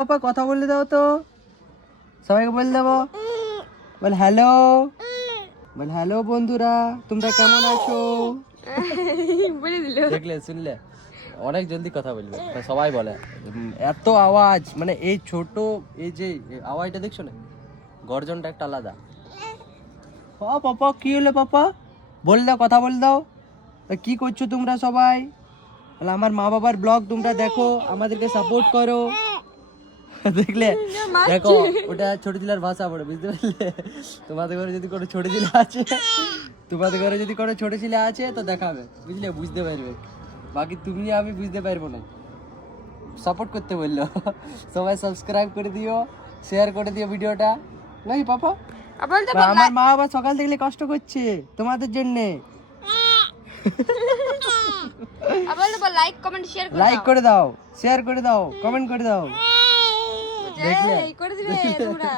পাপা কথা বলে দাও তো, সবাইকে বলে দেবো। বল হ্যালো, বল হ্যালো বন্ধুরা, তোমরা কেমন আছো? বলে দিল। দেখলে শুনলে অনেক জলদি কথা বলবে, সবাই বলে এত আওয়াজ, মানে এই ছোট এই যে আওয়াজটা দেখছো না, গর্জনটা একটা আলাদা। পাপা কি হলো পাপা, বলে দাও, কথা বলে দাও। তা কি করছো তোমরা সবাই? তাহলে আমার মা বাবার ব্লগ তোমরা দেখো, আমাদেরকে সাপোর্ট করো। দেখলে, দেখো ওটা ছোট ছেলের ভাষা পড়ে, বুঝতে পারলে? তোমাদের ঘরে যদি কোনো ছোট ছেলে আছে, তোমাদের ঘরে যদি কোনো ছোট ছেলে আছে তো দেখাবে, বুঝলে, বুঝতে পারবে। বাকি তুমি আমি বুঝতে পারবো না। সাপোর্ট করতে বললো। সবাই সাবস্ক্রাইব করে দিও, শেয়ার করে দিও ভিডিওটা, নাকি পাপা? আমার মা বাবা সকাল থেকে কষ্ট করছে তোমাদের জন্যে। লাইক কমেন্ট শেয়ার করে লাইক করে দাও, শেয়ার করে দাও, কমেন্ট করে দাও। করে দিবে তোমরা।